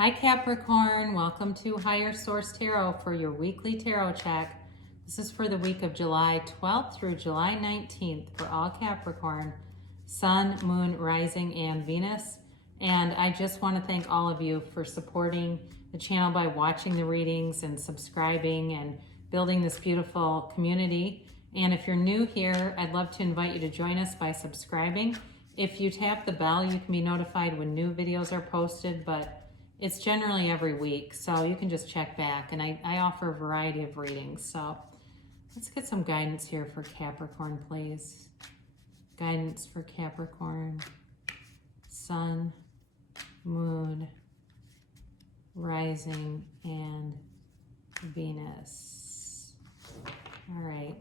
Hi Capricorn, welcome to Higher Source Tarot for your weekly tarot check. This is for the week of July 12th through July 19th for all Capricorn, Sun, Moon, Rising, and Venus. And I just want to thank all of you for supporting the channel by watching the readings and subscribing and building this beautiful community. And if you're new here, I'd love to invite you to join us by subscribing. If you tap the bell, you can be notified when new videos are posted, but it's generally every week, so you can just check back. And I offer a variety of readings. So let's get some guidance here for Capricorn, please. Guidance for Capricorn, Sun, Moon, Rising, and Venus. All right.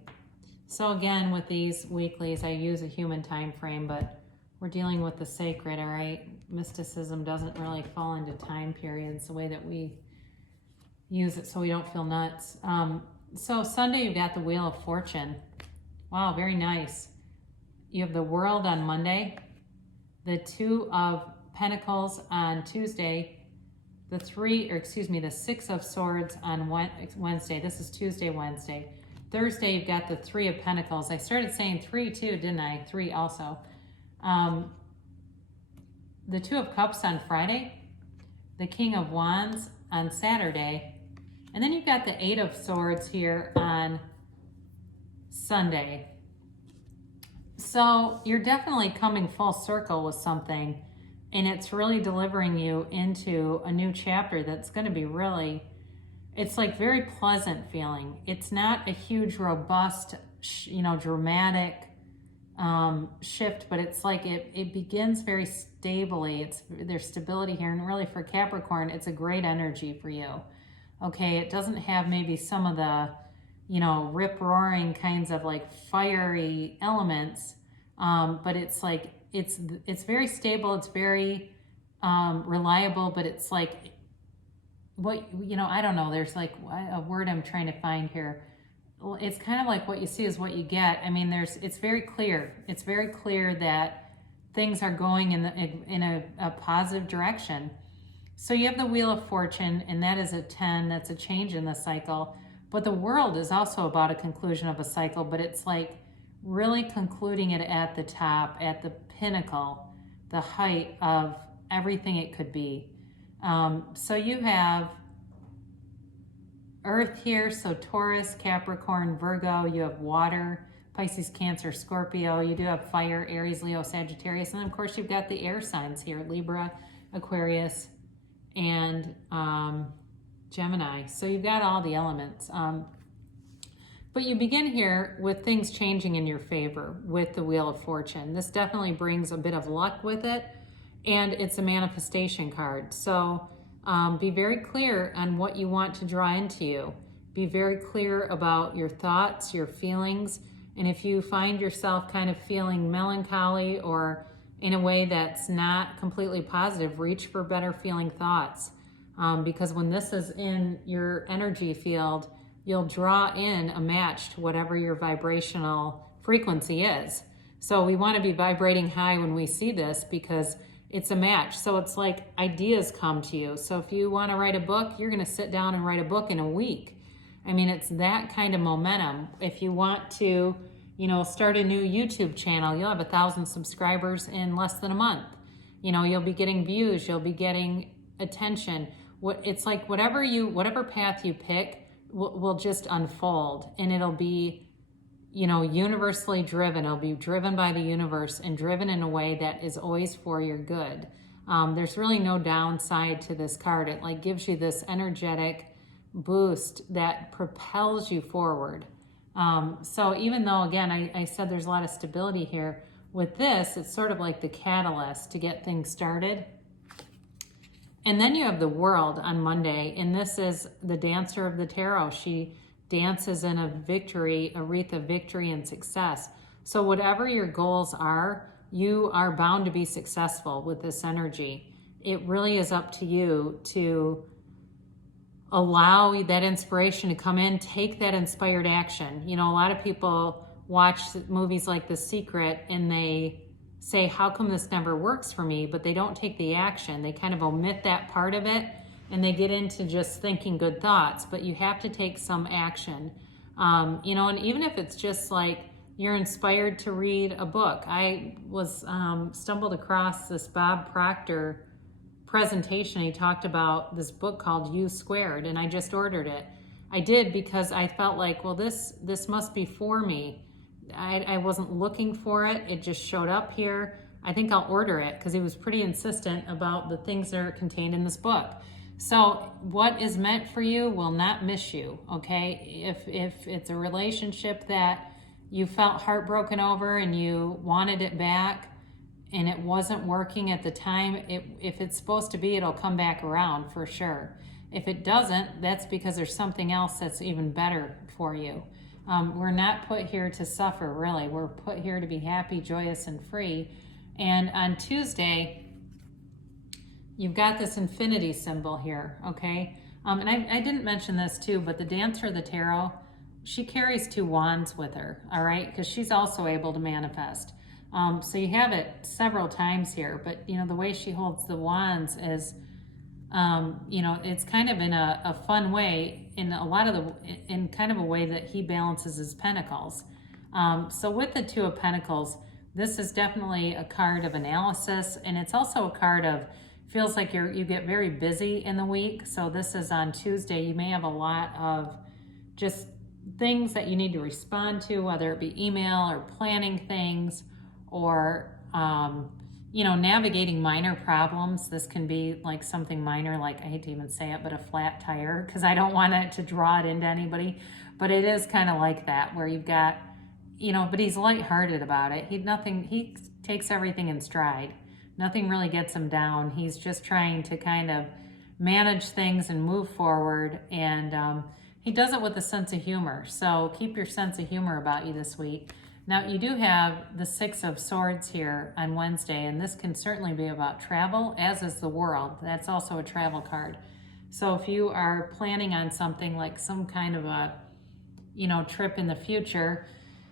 So again, with these weeklies, I use a human time frame, but we're dealing with the sacred, all right? Mysticism doesn't really fall into time periods the way that we use it, so we don't feel nuts. So Sunday, you've got the Wheel of Fortune. Wow, very nice. You have the World on Monday, the Two of Pentacles on Tuesday, the Six of Swords on Wednesday. This is Tuesday, Wednesday. Thursday, you've got the Three of Pentacles. I started saying three too, didn't I? Three also. The Two of Cups on Friday, the King of Wands on Saturday, and then you've got the Eight of Swords here on Sunday. So you're definitely coming full circle with something, and it's really delivering you into a new chapter that's going to be really, it's like very pleasant feeling. It's not a huge, robust, dramatic shift, but it's like it begins very stably. There's stability here, and really for Capricorn, it's a great energy for you. Okay, it doesn't have maybe some of the rip-roaring kinds of like fiery elements, but it's like it's very stable, it's very reliable, but it's like I don't know, there's like a word I'm trying to find here. Well, it's kind of like what you see is what you get. I mean, it's very clear. It's very clear that things are going in a positive direction. So you have the Wheel of Fortune, and that is a 10. That's a change in the cycle. But the World is also about a conclusion of a cycle, but it's like really concluding it at the top, at the pinnacle, the height of everything it could be. So you have Earth here, so Taurus, Capricorn, Virgo. You have water, Pisces, Cancer, Scorpio. You do have fire, Aries, Leo, Sagittarius. And of course, you've got the air signs here, Libra, Aquarius, and Gemini. So you've got all the elements. But you begin here with things changing in your favor with the Wheel of Fortune. This definitely brings a bit of luck with it, and it's a manifestation card. So be very clear on what you want to draw into you. Be very clear about your thoughts, your feelings, and if you find yourself kind of feeling melancholy or in a way that's not completely positive, reach for better feeling thoughts. Because when this is in your energy field, you'll draw in a match to whatever your vibrational frequency is. So we want to be vibrating high when we see this because it's a match. So it's like ideas come to you. So if you want to write a book, you're going to sit down and write a book in a week. I mean, it's that kind of momentum. If you want to, start a new YouTube channel, you'll have 1,000 subscribers in less than a month. You'll be getting views, you'll be getting attention. It's like whatever path you pick will just unfold, and it'll be universally driven. It'll be driven by the universe and driven in a way that is always for your good. There's really no downside to this card. It like gives you this energetic boost that propels you forward. So even though, again, I said there's a lot of stability here, with this, it's sort of like the catalyst to get things started. And then you have the World on Monday, and this is the dancer of the tarot. She dances in a wreath of victory and success. So whatever your goals are, you are bound to be successful with this energy. It really is up to you to allow that inspiration to come in, take that inspired action. A lot of people watch movies like The Secret and they say, how come this never works for me? But they don't take the action. They kind of omit that part of it. and they get into just thinking good thoughts, but you have to take some action. You know, and even if it's just like you're inspired to read a book. I was stumbled across this Bob Proctor presentation. He talked about this book called U Squared, and I just ordered it. I did because I felt like, well, this must be for me. I wasn't looking for it. It just showed up here. I think I'll order it because he was pretty insistent about the things that are contained in this book. So what is meant for you will not miss you, okay? If it's a relationship that you felt heartbroken over and you wanted it back and it wasn't working at the time, if it's supposed to be, it'll come back around for sure. If it doesn't, that's because there's something else that's even better for you. We're not put here to suffer, really. We're put here to be happy, joyous, and free. And on Tuesday, you've got this infinity symbol here, okay? And I didn't mention this too, but the Dancer of the Tarot, she carries 2 wands with her, all right? Because she's also able to manifest. So you have it several times here, but you know, the way she holds the wands is, you know, it's kind of in a fun way, in kind of a way that he balances his pentacles. So with the 2 of Pentacles, this is definitely a card of analysis, and it's also a card of, feels like you get very busy in the week. So this is on Tuesday. You may have a lot of just things that you need to respond to, whether it be email or planning things, or you know, navigating minor problems. This can be like something minor, like, I hate to even say it, but a flat tire, because I don't want it to draw it into anybody, but it is kind of like that, where you've got, you know, but he's lighthearted about it. He takes everything in stride. Nothing really gets him down. He's just trying to kind of manage things and move forward, and he does it with a sense of humor. So keep your sense of humor about you this week. Now, you do have the 6 of Swords here on Wednesday, and this can certainly be about travel, as is the World. That's also a travel card. So if you are planning on something like some kind of a, you know, trip in the future,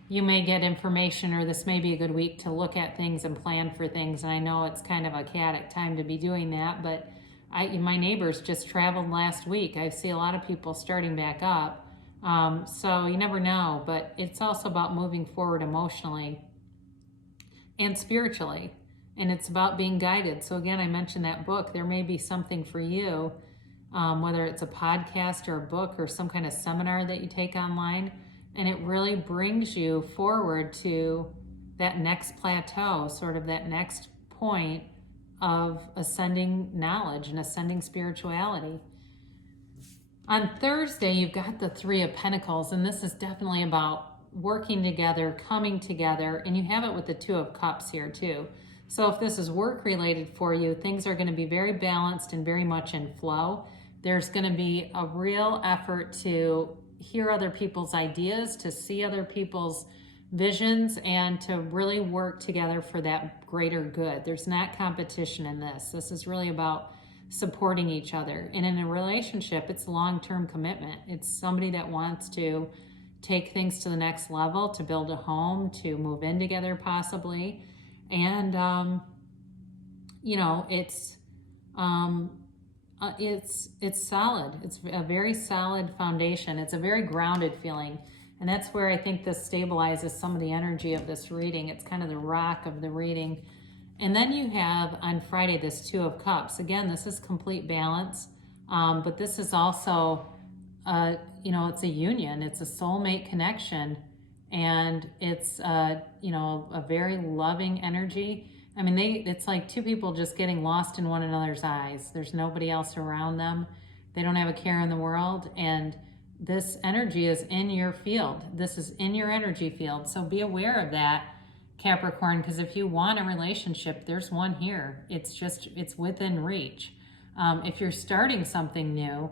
you may get information, or this may be a good week to look at things and plan for things. And I know it's kind of a chaotic time to be doing that, but my neighbors just traveled last week. I see a lot of people starting back up. So you never know, but it's also about moving forward emotionally and spiritually, and it's about being guided. So again, I mentioned that book. There may be something for you, whether it's a podcast or a book or some kind of seminar that you take online, and it really brings you forward to that next plateau, sort of that next point of ascending knowledge and ascending spirituality. On Thursday, you've got the 3 of Pentacles, and this is definitely about working together, coming together, and you have it with the 2 of Cups here too. So if this is work related for you, things are going to be very balanced and very much in flow. There's going to be a real effort to hear other people's ideas, to see other people's visions, and to really work together for that greater good. There's not competition in this. This is really about supporting each other. And in a relationship, it's long-term commitment. It's somebody that wants to take things to the next level, to build a home, to move in together possibly. And, you know, it's solid. It's a very solid foundation. It's a very grounded feeling. And that's where I think this stabilizes some of the energy of this reading. It's kind of the rock of the reading. And then you have on Friday this 2 of Cups. Again, this is complete balance, but this is also, you know, it's a union. It's a soulmate connection, and it's, you know, a very loving energy. I mean, it's like 2 people just getting lost in one another's eyes. There's nobody else around them. They don't have a care in the world, and this energy is in your field. This is in your energy field, so be aware of that, Capricorn, because if you want a relationship, there's one here. It's within reach. If you're starting something new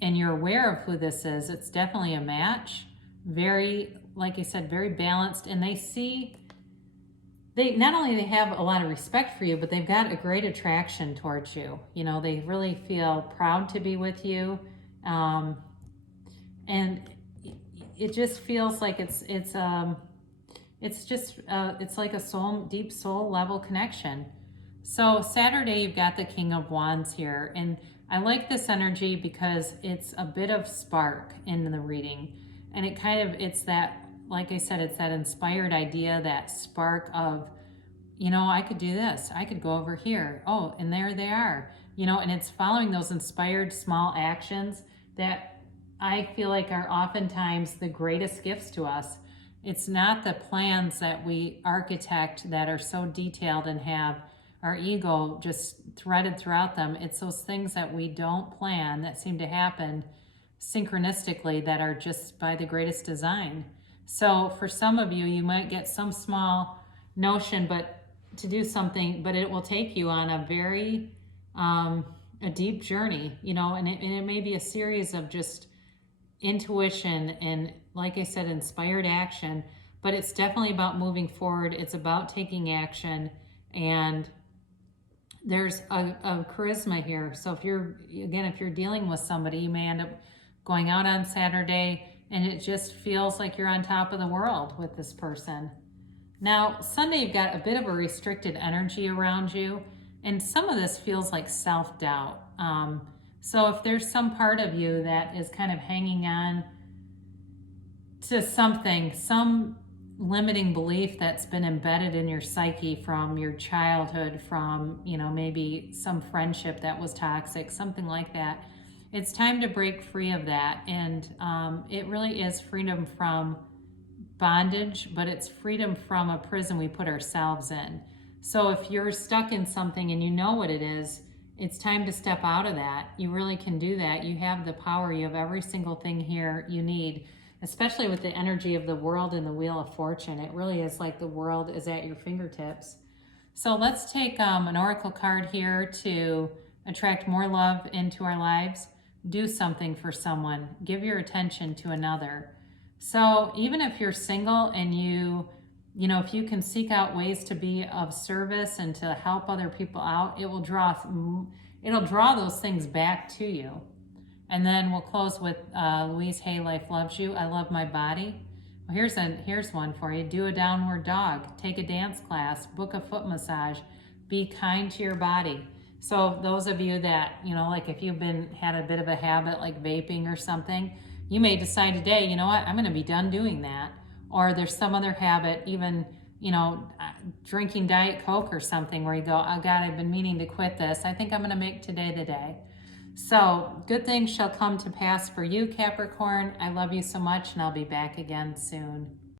and you're aware of who this is, it's definitely a match. Very, like I said, very balanced. And they not only they have a lot of respect for you, but they've got a great attraction towards you. You know, they really feel proud to be with you. And it just feels like it's like a deep soul level connection. So Saturday, you've got the King of Wands here, and I like this energy because it's a bit of spark in the reading, and it's that, like I said, it's that inspired idea, that spark of, I could do this, I could go over here, oh, and there they are, and it's following those inspired small actions that I feel like are oftentimes the greatest gifts to us. It's not the plans that we architect that are so detailed and have our ego just threaded throughout them. It's those things that we don't plan that seem to happen synchronistically that are just by the greatest design. So for some of you, you might get some small notion, but to do something, but it will take you on a very a deep journey, and it may be a series of just intuition and, like I said, inspired action, but it's definitely about moving forward. It's about taking action, and there's a charisma here. So if you're dealing with somebody, you may end up going out on Saturday and it just feels like you're on top of the world with this person. Now, Sunday, you've got a bit of a restricted energy around you, and some of this feels like self-doubt. So if there's some part of you that is kind of hanging on to something, some limiting belief that's been embedded in your psyche from your childhood, from, maybe some friendship that was toxic, something like that, it's time to break free of that. And it really is freedom from bondage, but it's freedom from a prison we put ourselves in. So if you're stuck in something and you know what it is, it's time to step out of that. You really can do that. You have the power. You have every single thing here you need, especially with the energy of the world and the Wheel of Fortune. It really is like the world is at your fingertips. So let's take an oracle card here to attract more love into our lives. Do something for someone. Give your attention to another. So even if you're single and if you can seek out ways to be of service and to help other people out, it'll draw those things back to you. And then we'll close with Louise Hay, Life Loves You. I love my body. Well, here's one for you. Do a downward dog. Take a dance class. Book a foot massage. Be kind to your body. So those of you that, like if you've had a bit of a habit like vaping or something, you may decide today, you know what, I'm going to be done doing that. Or there's some other habit, even, drinking Diet Coke or something where you go, oh God, I've been meaning to quit this. I think I'm going to make today the day. So good things shall come to pass for you, Capricorn. I love you so much, and I'll be back again soon.